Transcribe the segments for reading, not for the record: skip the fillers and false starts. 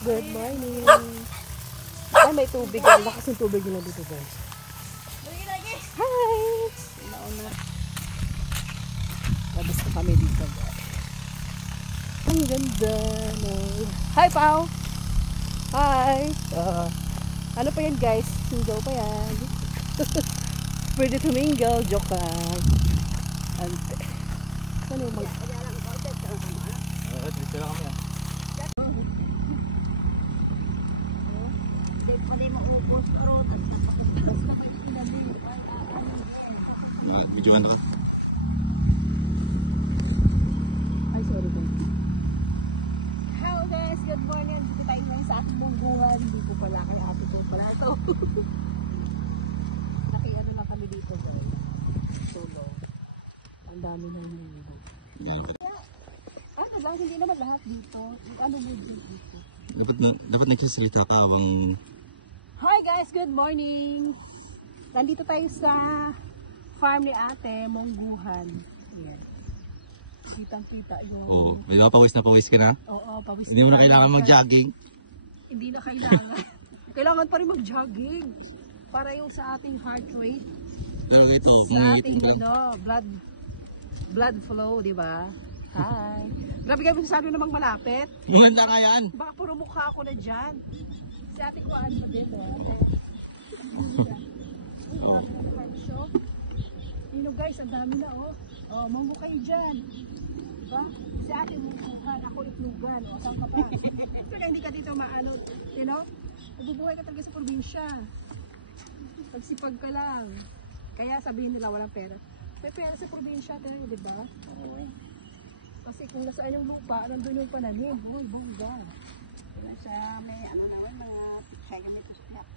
Good morning. Ay, may tubig. Ang lakas ng tubig nila dito, guys. Hi! Nauna. Labas na kami dito, guys. Ang ganda. No? Hi, Pao! Hi! Ano pa yan, guys? Single pa yan. Pwede to mingle. Joke lang. Ante. Ano yung mga... Dito lang kami ah. Medyo ano ka? Ay, sorry po. Hello guys, good morning. Tayo po sa ating bungguhan. Hindi po pala kay ate ko pala ito. Nakikita na kami dito guys. Solo. Ang dami na yun. Ano lang, hindi naman lahat dito. Ano mo dito? Dapat nagsasalita ka bang... Hi guys, good morning. Nandito tayo sa farm ni ate, Mungguhan. Ayan. Kitang-kita yung... Oo, may mga pawis na pawis ka na? Oo, pawis. Hindi mo na kailangan mag-jogging? Hindi na kailangan. Kailangan pa rin mag-jogging. Para yung sa ating heart rate. Pero ito, Sa ating blood flow, di ba? Hi. Grabe kayo masasabi namang malapit. Maganda ka yan! Baka puro mukha ako na dyan. Si ate ko ano din, Yun guys, ang dami na oh. Oh, manggo kayo dyan. Diba? Si ate mukhaan, ako itlugan. O, saan ka pa? Kaya hindi ka dito maano, you know? Nabubuhay ka talaga sa probinsya. Pagsipag ka lang. Kaya sabihin nila walang pera. May pera sa probinsya tayo, di ba? Oo. Kasi kung nasaan yung lupa, nandun yung pananim. Oh, bongga. Kaya sa may ano naman, mga kaya may tusyak.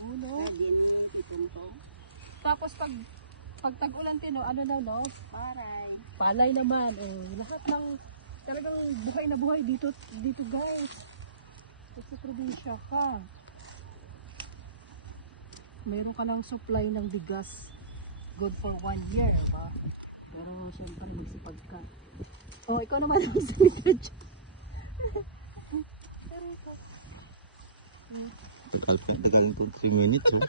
Uno. Kaya din itong to. Tapos pag tag-ulan tino, ano na no? Paray. Palay naman. Lahat ng talagang buhay na buhay dito guys. Sa probinsya ka. Meron ka ng supply ng bigas. Good for 1 year, ba? Pero syempre magsipag ka. Oh, ikaw naman ang salita dyan. Tagal ko 3 minutes oh.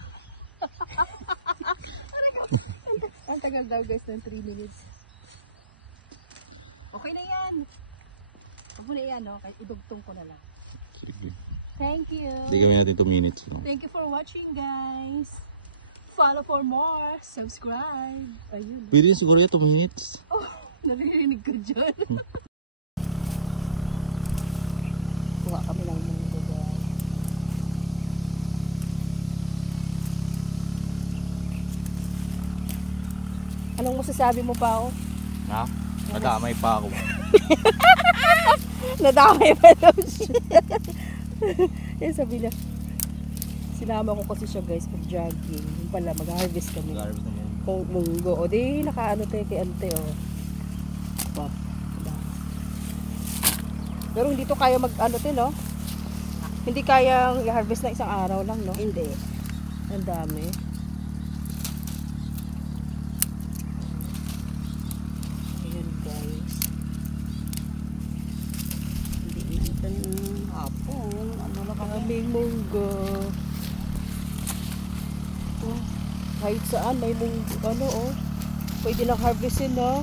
Ang tagal daw guys ng 3 minutes. Okay na yan. Huwag mo na yan, no? Kahit idugtong ko na lang. Sige. Thank you. Hindi kami natin 2 minutes. No? Thank you for watching, guys. Follow for more. Subscribe. Ayun. Pwede siguro yan 2 minutes. Oh, naririnig ko dyan. Kuha kami ng mundo, guys. Anong masasabi mo pa, oh? Ha? Nadamay pa ako. Nadamay pa daw siya. Yan sabi niya. Sinama ko kasi siya guys pag jogging. Yung pala mag-harvest kami. Mag-harvest na Kung munggo. O di nakaano tayo kay ante o. Wow. Pero hindi to kaya mag-ano tayo no? Hindi kayang i-harvest na isang araw lang no? Hindi. Ang dami. Ayan guys. Hindi natin hapon. Ano na kami? Maraming munggo. Oh, kahit saan may munggo. Ano oh. Pwede lang harvestin no?